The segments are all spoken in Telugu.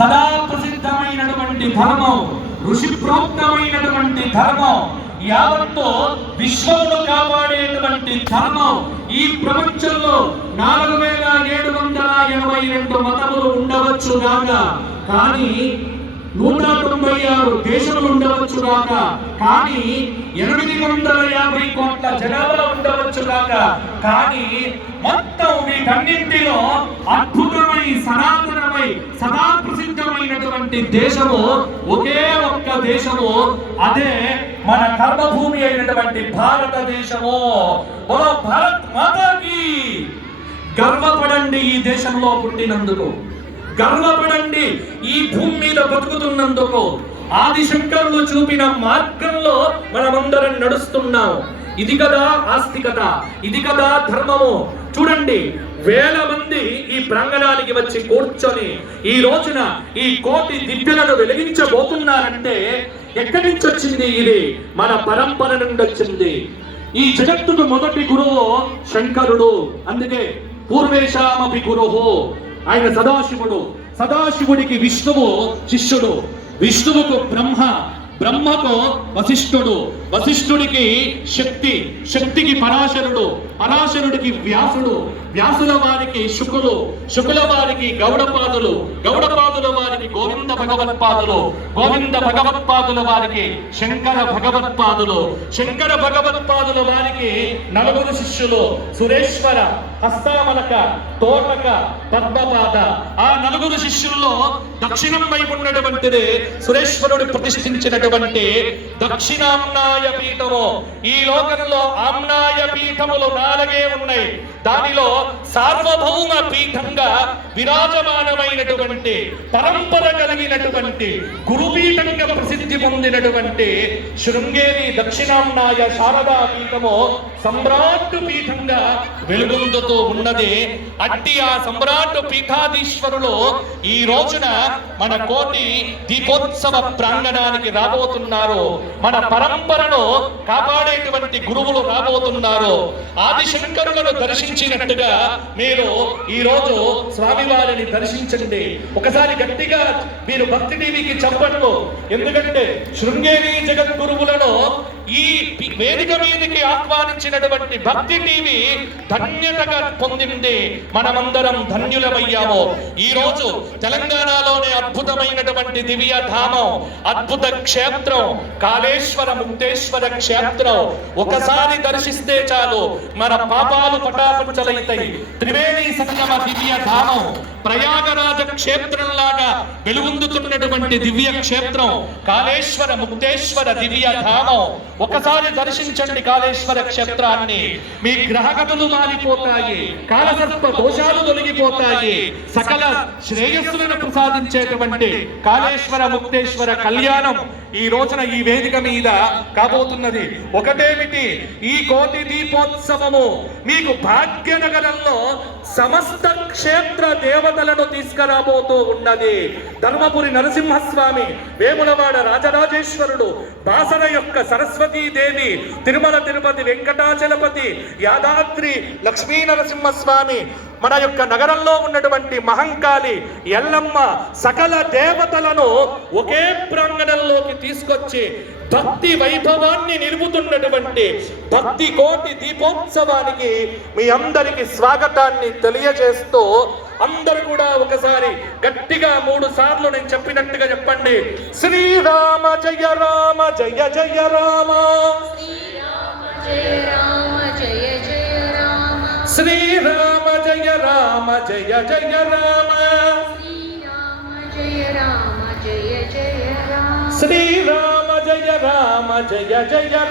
సదా ప్రసిద్ధమైనటువంటి ధర్మం, ఋషి ప్రోక్తమైనటువంటి ధర్మం, యావత్తు విశ్వమును కాపాడేటువంటి ధర్మం. ఈ ప్రపంచంలో 4782 మతములు ఉండవచ్చు గాక, కానీ 196 దేశములు ఉండవచ్చు గాక, కానీ 850 కోట్ల జనాభా ఉండవచ్చు గాక, కానీ మొత్తం వీటన్నింటిలో అద్భుతమై సనాతనమై సదా ప్రసిద్ధమైనటువంటి దేశము ఒకే ఒక్క దేశము, అదే మన కర్మభూమి అయినటువంటి భారతదేశము. భారత్ మాతాకి గర్వపడండి, ఈ దేశంలో పుట్టినందుకు గర్వపడండి, ఈ భూమి మీద బతుకుతున్నందుకు. ఆదిశంకరులు చూపిన మార్గంలో మనమందరం నడుస్తున్నాం. ఇది కదా ఆస్తికత, ఇది కదా ధర్మము. చూడండి, వేల మంది ఈ ప్రాంగణానికి వచ్చి కూర్చొని ఈ రోజున ఈ కోటి దివ్యలను వెలిగించబోతున్నారంటే ఎక్కడి నుంచి వచ్చింది? ఇది మన పరంపర నుండి వచ్చింది. ఈ జగత్తుకు మొదటి గురువు శంకరుడు, అందుకే పూర్వేశామపి గురువు. ఆయన సదాశివుడు, సదాశివుడికి విష్ణువు శిష్యుడు, విష్ణువుకు బ్రహ్మ, బ్రహ్మకు వశిష్ఠుడు, వశిష్ఠుడికి శక్తి, శక్తికి పరాశరుడు, పరాశరుడికి వ్యాసుడు, వ్యాసుల వారికి శుకులు, శుకుల వారికి గౌడపాదులు, గౌడపాదుల వారికి గోవింద భగవత్పాదులు, గోవింద భగవత్పాదుల వారికి శంకర భగవత్పాదులు, శంకర భగవత్పాదుల వారికి 4 శిష్యులు: సురేశ్వర, హస్తామలక, తోటక, పద్మపాద. ఆ 4 శిష్యుల్లో దక్షిణం వైపు ఉన్నటువంటిది సురేశ్వరుడు ప్రతిష్ఠించినటువంటి దక్షిణామ్నాయ పీఠము. ఈ లోకంలో ఆమ్నాయ పీఠములు 4 ఉన్నాయి. దానిలో సార్వభౌమ పీఠంగా విరాజమానమైనటువంటి పరంపర కలిగినటువంటి గురుపీఠంగా ప్రసిద్ధి పొందినటువంటి శృంగేరి దక్షిణామ్నాయ శారదా పీఠము సమ్రాట్ పీఠంగా వెలుగొందుతూ ఉన్నది. అట్టి ఆ సమ్రాట్ పీఠాధీశ్వరులు ఈ రోజున మన కోటి దీపోత్సవ ప్రాంగణానికి రాబోతున్నారు. మన పరంపరను కాపాడేటువంటి గురువులు రాబోతున్నారు. ఆదిశంకరులను దర్శించినట్టుగా మీరు ఈ రోజు స్వామివారిని దర్శించండి. ఒకసారి గట్టిగా మీరు భక్తి టీవీకి చెప్పండి. ఎందుకంటే శృంగేరి జగద్గురువులను ఈ వేదిక మీదకి ఆహ్వానించినటువంటి భక్తి టీవీ ధన్యతగా పొందింది. మనమందరం ధన్యులమయ్యాము. ఈ రోజు తెలంగాణలోనే అద్భుతమైనటువంటి దివ్య ధామం, అద్భుత క్షేత్రం కాళేశ్వర ముక్తేశ్వర క్షేత్రం. ఒకసారి దర్శిస్తే చాలు మన పాపాలు పటాపంచలైతాయి. త్రివేణి సంగమ దివ్య ధామం, ప్రయాగరాజ క్షేత్రంలాగా వెలుగొందుతున్నటువంటి దివ్య క్షేత్రం కాళేశ్వర ముక్తేశ్వర దివ్య ధామం. ఒకసారి దర్శించండి కాళేశ్వర క్షేత్రాన్ని. మీ గ్రహగతులు మారిపోతాయి, కాలసర్ప దోషాలు తొలగిపోతాయి, సకల శ్రేయస్సులను ప్రసాదించేటువంటి కాళేశ్వర ముక్తేశ్వర కళ్యాణం ఈ రోజున ఈ వేదిక మీద కాబోతున్నది. ఒకటేమిటి, ఈ కోటి దీపోత్సవము మీకు భాగ్యనగరంలో సమస్త క్షేత్ర దేవతలను తీసుకురాబోతూ ఉన్నది. ధర్మపురి నరసింహస్వామి, వేములవాడ రాజరాజేశ్వరుడు, బాసర యొక్క సరస్వతీదేవి, తిరుమల తిరుపతి వెంకటాచలపతి, యాదాద్రి లక్ష్మీ నరసింహస్వామి, మన యొక్క నగరంలో ఉన్నటువంటి మహంకాళి, ఎల్లమ్మ, సకల దేవతలను ఒకే ప్రాంగణంలోకి తీసుకొచ్చి భక్తి వైభవాన్ని నిలుపుతున్నటువంటి భక్తి కోటి దీపోత్సవానికి మీ అందరికి స్వాగతాన్ని తెలియజేస్తూ, అందరూ కూడా ఒకసారి గట్టిగా 3 సార్లు నేను చెప్పినట్టుగా చెప్పండి. శ్రీరామ జయ రామ జయ జయ రామ, శ్రీరామ జయ రామ జయ జయ రామ, శ్రీరామ జయ రామ జయ జయ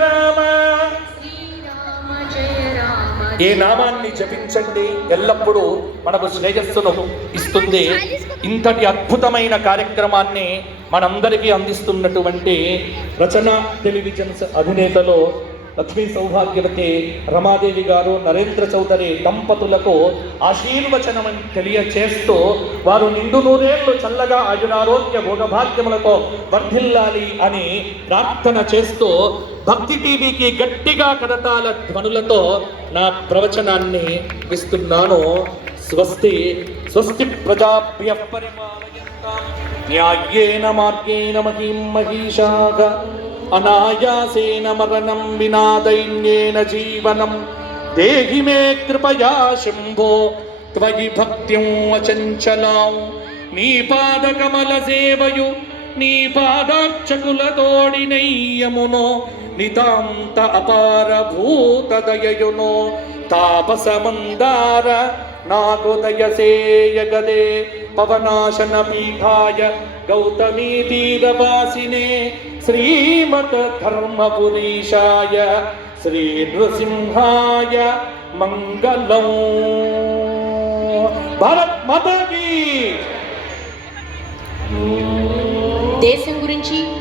రామ. ఈ నామాన్ని జపించండి, ఎల్లప్పుడూ మనకు శ్రేయస్సును ఇస్తుంది. ఇంతటి అద్భుతమైన కార్యక్రమాన్ని మనందరికీ అందిస్తున్నటువంటి రచన టెలివిజన్స్ అధినేతలు లక్ష్మీ సౌభాగ్యవతి రమాదేవి గారు, నరేంద్ర చౌదరి దంపతులకు ఆశీర్వచనం తెలియచేస్తూ, వారు నిండు నూరేళ్లు చల్లగా ఆయురారోగ్య భోగభాగ్యములతో వర్ధిల్లాలి అని ప్రార్థన చేస్తూ, భక్తి టీవీకి గట్టిగా కరతాల ధ్వనులతో నా ప్రవచనాన్ని ఇస్తున్నాను. స్వస్తి స్వస్తి ప్రజాభ్యః పరిపాలయంతాం న్యాయేన మార్గేణ మహిం మహిషాః అనాయాసేన మరణం వినా దైన్యేన జీవనం దేహి మే కృపయా శంభో త్వయి భక్త్యం అచంచలాం నీ పాదకమల సేవయు నీ పాదార్చకుల తోడినయ్యమునో నితాంత అపార భూత దయయునో తాపసమందార నాకు దయసేయగదే పవనాశన పీఠాయ గౌతమీ తీరవాసినే శ్రీమత ధర్మపురీషాయ శ్రీ నృసింహాయ మంగళం. భారత్ మాతా కీ. దేశం గురించి